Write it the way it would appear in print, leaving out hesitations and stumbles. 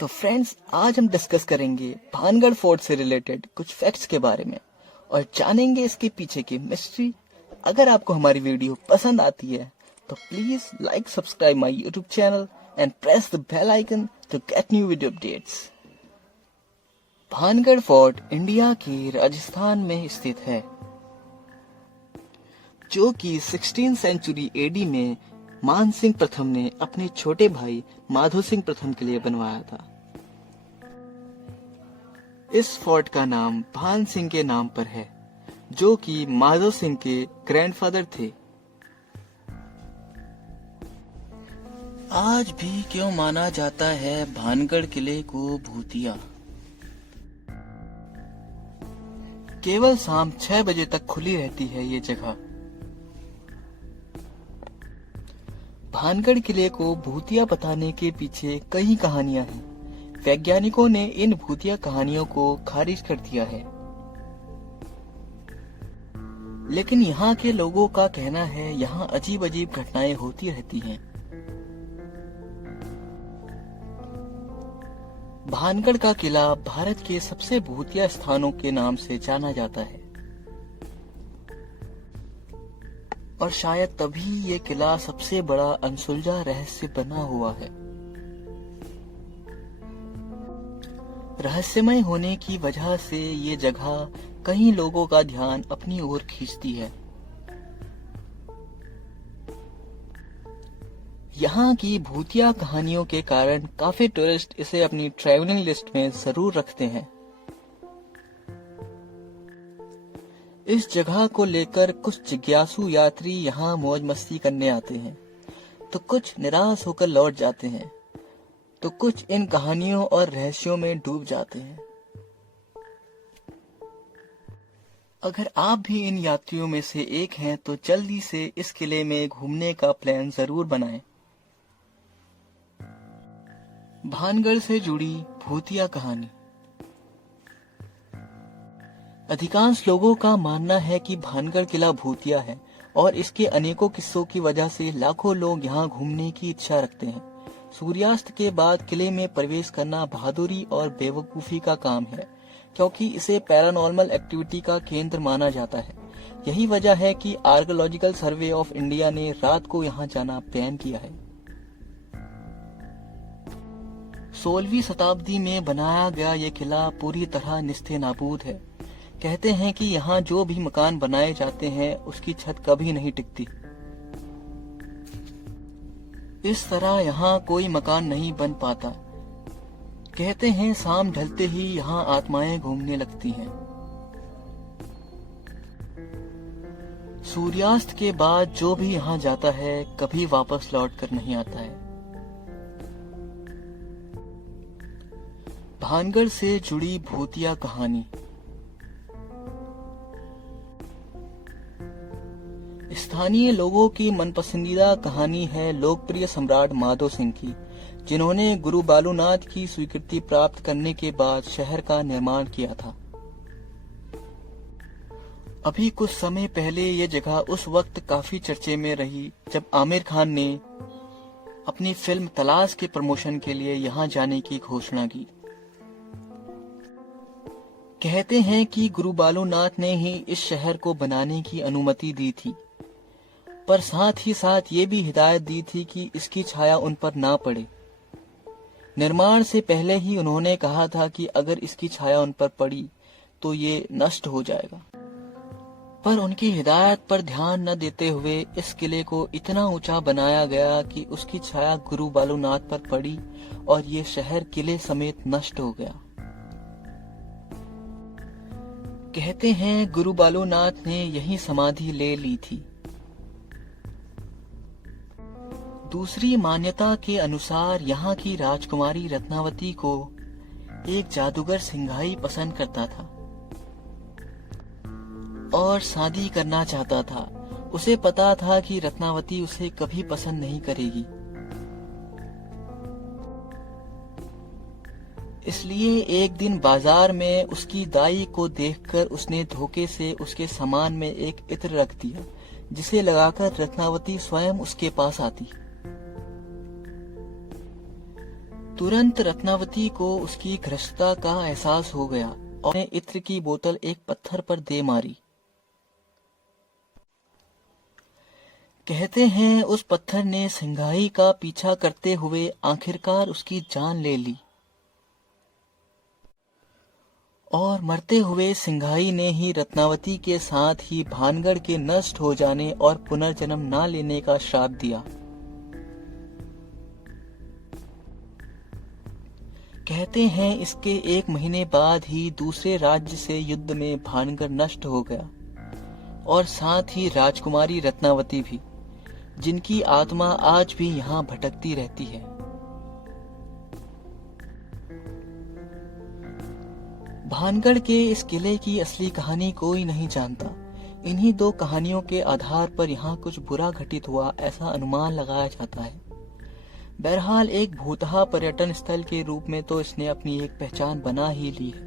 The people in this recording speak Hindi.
तो फ्रेंड्स, आज हम डिस्कस करेंगे भानगढ़ फोर्ट से रिलेटेड कुछ फैक्ट्स के बारे में और जानेंगे इसके पीछे की मिस्ट्री। अगर आपको हमारी वीडियो पसंद आती है तो please like, subscribe my YouTube channel and press the bell icon to get new video updates. Bhangarh fort India के राजस्थान में स्थित है, जो कि 16वीं सेंचुरी एडी में मान सिंह प्रथम ने अपने छोटे भाई माधो सिंह प्रथम के लिए बनवाया था। इस फोर्ट का नाम भान सिंह के नाम पर है, जो कि माधो सिंह के ग्रैंडफादर थे। आज भी क्यों माना जाता है भानगढ़ किले को भूतिया? केवल शाम 6 बजे तक खुली रहती है ये जगह। भानगढ़ किले को भूतिया बताने के पीछे कई कहानियां हैं। वैज्ञानिकों ने इन भूतिया कहानियों को खारिज कर दिया है, लेकिन यहाँ के लोगों का कहना है यहाँ अजीब अजीब घटनाएं होती रहती हैं। भानगढ़ का किला भारत के सबसे भूतिया स्थानों के नाम से जाना जाता है और शायद तभी ये किला सबसे बड़ा अनसुलझा रहस्य बना हुआ है। रहस्यमय होने की वजह से ये जगह कई लोगों का ध्यान अपनी ओर खींचती है। यहाँ की भूतिया कहानियों के कारण काफी टूरिस्ट इसे अपनी ट्रैवलिंग लिस्ट में जरूर रखते हैं। इस जगह को लेकर कुछ जिज्ञासु यात्री यहाँ मौज मस्ती करने आते हैं, तो कुछ निराश होकर लौट जाते हैं, तो कुछ इन कहानियों और रहस्यों में डूब जाते हैं। अगर आप भी इन यात्रियों में से एक हैं तो जल्दी से इस किले में घूमने का प्लान जरूर बनाएं। भानगढ़ से जुड़ी भूतिया कहानी। अधिकांश लोगों का मानना है कि भानगढ़ किला भूतिया है और इसके अनेकों किस्सों की वजह से लाखों लोग यहाँ घूमने की इच्छा रखते हैं। सूर्यास्त के बाद किले में प्रवेश करना बहादुरी और बेवकूफी का काम है, क्योंकि इसे पैरानॉर्मल एक्टिविटी का केंद्र माना जाता है। यही वजह है कि आर्कियोलॉजिकल सर्वे ऑफ इंडिया ने रात को यहाँ जाना बैन किया है। 16वीं शताब्दी में बनाया गया ये किला पूरी तरह निस्ते नाबूद है। कहते हैं कि यहाँ जो भी मकान बनाए जाते हैं उसकी छत कभी नहीं टिकती। इस तरह यहाँ कोई मकान नहीं बन पाता। कहते हैं शाम ढलते ही यहाँ आत्माएं घूमने लगती हैं। सूर्यास्त के बाद जो भी यहाँ जाता है कभी वापस लौट कर नहीं आता है। भानगढ़ से जुड़ी भूतिया कहानी। स्थानीय लोगों की मनपसंदीदा कहानी है लोकप्रिय सम्राट माधो सिंह की, जिन्होंने गुरु बालूनाथ की स्वीकृति प्राप्त करने के बाद शहर का निर्माण किया था। अभी कुछ समय पहले ये जगह उस वक्त काफी चर्चे में रही जब आमिर खान ने अपनी फिल्म तलाश के प्रमोशन के लिए यहाँ जाने की घोषणा की। कहते हैं कि गुरु बालूनाथ ने ही इस शहर को बनाने की अनुमति दी थी, पर साथ ही साथ ये भी हिदायत दी थी कि इसकी छाया उन पर ना पड़े। निर्माण से पहले ही उन्होंने कहा था कि अगर इसकी छाया उन पर पड़ी तो ये नष्ट हो जाएगा। पर उनकी हिदायत पर ध्यान न देते हुए इस किले को इतना ऊंचा बनाया गया कि उसकी छाया गुरु बालूनाथ पर पड़ी और ये शहर किले समेत नष्ट हो गया। कहते हैं गुरु बालूनाथ ने यही समाधि ले ली थी। दूसरी मान्यता के अनुसार यहाँ की राजकुमारी रत्नावती को एक जादूगर सिंघाई पसंद करता था और शादी करना चाहता था। उसे पता था कि रत्नावती उसे कभी पसंद नहीं करेगी, इसलिए एक दिन बाजार में उसकी दाई को देखकर उसने धोखे से उसके सामान में एक इत्र रख दिया, जिसे लगाकर रत्नावती स्वयं उसके पास आती। तुरंत रत्नावती को उसकी भ्रष्टता का एहसास हो गया और ने इत्र की बोतल एक पत्थर पर दे मारी। कहते हैं उस पत्थर ने सिंघाई का पीछा करते हुए आखिरकार उसकी जान ले ली और मरते हुए सिंघाई ने ही रत्नावती के साथ ही भानगढ़ के नष्ट हो जाने और पुनर्जन्म ना लेने का श्राप दिया। कहते हैं इसके 1 महीने बाद ही दूसरे राज्य से युद्ध में भानगढ़ नष्ट हो गया और साथ ही राजकुमारी रत्नावती भी, जिनकी आत्मा आज भी यहाँ भटकती रहती है। भानगढ़ के इस किले की असली कहानी कोई नहीं जानता। इन्हीं 2 कहानियों के आधार पर यहाँ कुछ बुरा घटित हुआ ऐसा अनुमान लगाया जाता है। बहरहाल एक भूतहा पर्यटन स्थल के रूप में तो इसने अपनी एक पहचान बना ही ली है।